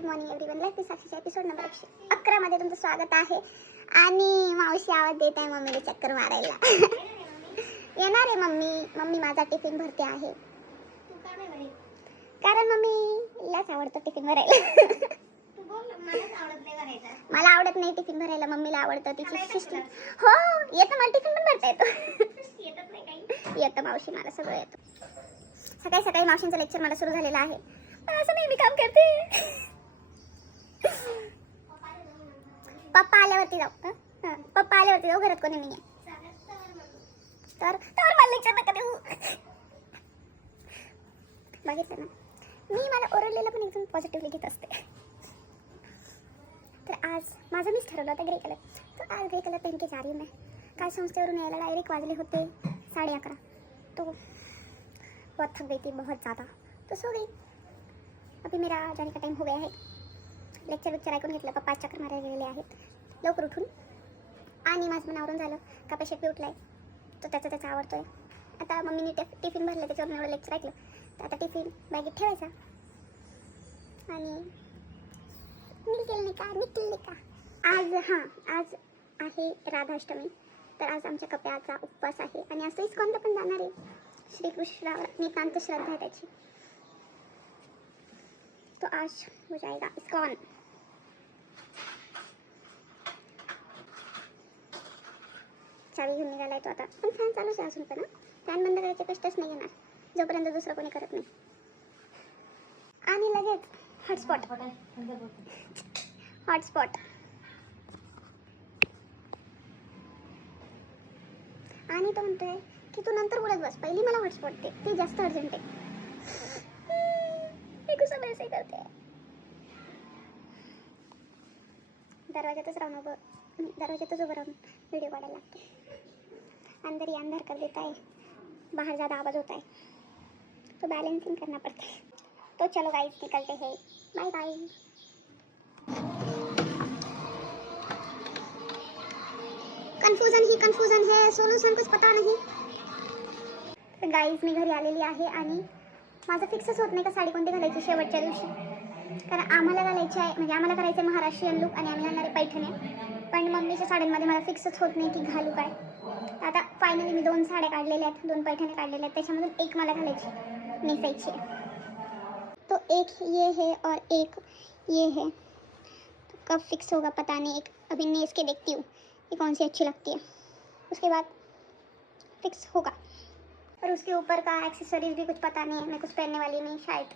Good morning everyone. Life is success episode number 111 मध्ये तुमचं स्वागत आहे. आणि मावशी आवाज देत आहे मम्मीला चक्कर मारायला. येणार आहे मम्मी माझा टिफिन भरते आहे. कारण मम्मीलाच आवडतं टिफिन भरायला. मला आवडत नाही टिफिन भरायला, मम्मीला आवडतं. तिची सिस्टर हो येतं, मला टिफिन पण भरता येतो. येतं मावशी, मला सगळं येतं. सकाळी सकाळी मावशींचं लेक्चर मला सुरू झालेलं आहे. पण असं नाही, मी काम करते. पप्पा आल्यावरती जाऊ. पप्पा आल्यावरती जाऊ, घरात कोणी नाही आहे तर मला लेक्चर नका देऊ. बघितलं ना, मी मला ओरडलेलं पण एकदम पॉझिटिव्हली घेत असते. तर आज माझं मीच ठरवलं होतं ग्रे कलर, तर आज ग्रे कलर पहन के जा रही हूँ मैं. काल संस्थेवरून यायला डायरेक्ट वाजले होते 11:30. तो बहुत थक गई थी, बहुत ज़्यादा, तो सो गई. अभी मेरा जाने का टाइम हो गया है. लेक्चर ऐकून घेतलं. पप्पा चक्कर मारायला गेलेले आहेत लवकर उठून. आणि माझं मन आवरून झालं. कपाशी उठलाय, तो त्याचा आवडतोय. आता मम्मीने टिफिन भरलं, त्याच्यावरून एवढं लेक्चर ऐकलं. तर आता टिफिन बॅगेत ठेवायचा आणि निघेल का. आज आहे राधाष्टमी. तर आज आमच्या कप्याचा उपवास आहे आणि असं इस्कॉनला पण जाणार आहे. श्रीकृष्णावर नितांत श्रद्धा आहे त्याची. तो आज हो जाएगा इस्कॉन. चावी घेऊन निघालाय तो आता. पण फॅन चालूच आहे अजून पण. फॅन बंद करायचे कष्टच नाही येणार जोपर्यंत दुसरं कोणी करत नाही. आणि लगेच हॉटस्पॉट. आणि तो म्हणतोय की तू नंतर बोलत बस, पहिली मला हॉटस्पॉट दे, ते जास्त अर्जंट आहे. सब ऐसे करते हैं. दरवाजातच उभं राहून व्हिडिओ काढायला लागतो. अंदर ही अंधार कर देता है, बाहर ज़्यादा आवाज़ होता है, तो बैलेंसिंग करना पड़ता है. तो चलो गाइस, निकलते हैं. Bye bye. कन्फ्यूजन है, सोल्यूशन कुछ पता नहीं. तर गाईज मी घरी आलेली आहे आणि माझं फिक्सच होत नाही का साडी कोणती घालायची शेवटच्या दिवशी. कारण आम्हाला घालायची आहे, म्हणजे आम्हाला करायचं आहे महाराष्ट्रीयन लुक आणि आम्ही घालणार आहे पैठण्या. पण मम्मीच्या साड्यांमध्ये मला फिक्सच होत नाही की घालू काय. आता फायनली मी 2 साड्या काढलेल्या आहेत, 2 पैठण्या काढलेल्या आहेत. त्याच्यामधून एक मला घालायची, नेसायची. तो एक ये है और एक ये है. तो कब फिक्स होगा पता नहीं. एक अभी नेस के देखती हूँ कि कौन सी अच्छी लगती है, उसके बाद फिक्स होगा. और उसके ऊपर का एक्सेसरीज भी कुछ पता नहीं है, मैं कुछ पहनने वाली नहीं शायद.